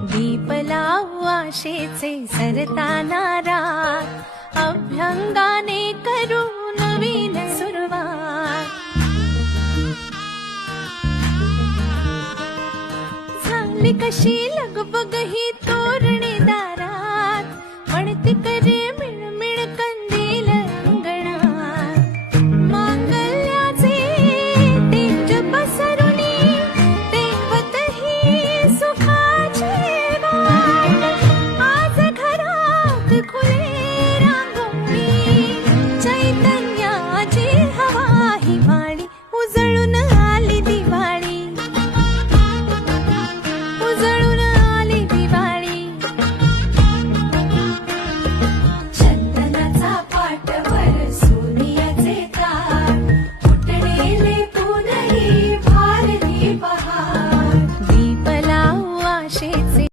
दीप लावू आशेचे सरताना रात, अभ्यंगाने करू नवीन सुरुवात. झाली कशी लगबग ही तोर